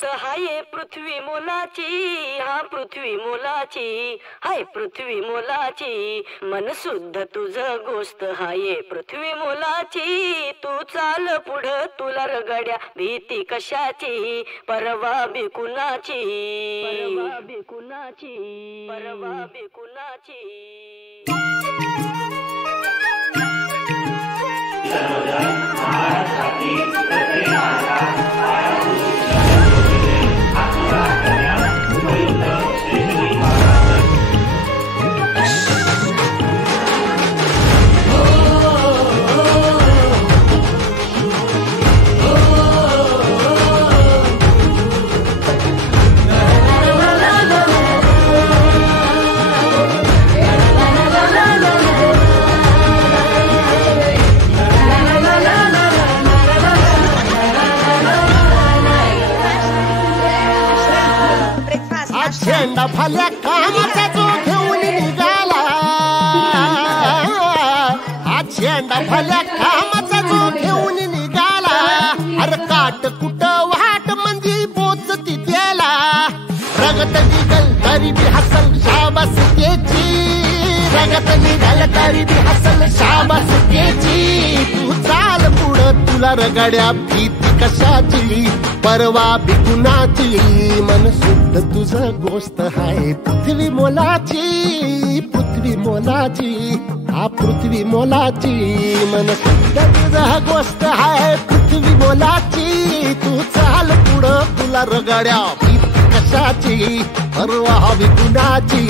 गोष्ट हाय पृथ्वी मोलाची, हा पृथ्वी मोलाची, हाय पृथ्वी मोलाची. मन शुद्ध तुझं गोष्ट हाय पृथ्वी मोलाची. तू चाल पुढं तुला रगड्या भीती कशाची, परवा बिकुनाची, परवा बिकुनाची, परवा बिकुनाची. झेंडा फल्या कामाचा जो घेऊन निघाला, हा झेंडा फल्या कामाचा जो घेऊन निघाला. अरे काट कुट वाट म्हणजे पोचती त्याला, रगत निघल तरी बी हसल शाबास त्याची, रगत निघल तरी बी हसल शाबास त्याची. तू चाल पुढं तुला रगड्या भीती कशाची, परवा बिकुनाची. मन शुद्ध तुझं गोष्ट हाय पृथ्वी मोलाची, पृथ्वी मोलाची, हा पृथ्वी मोलाची. मन शुद्ध तुझं गोष्ट हाय पृथ्वी मोलाची. तू चाल पुढं तुला रगड्या भीती कशाची, परवा बिकुनाची.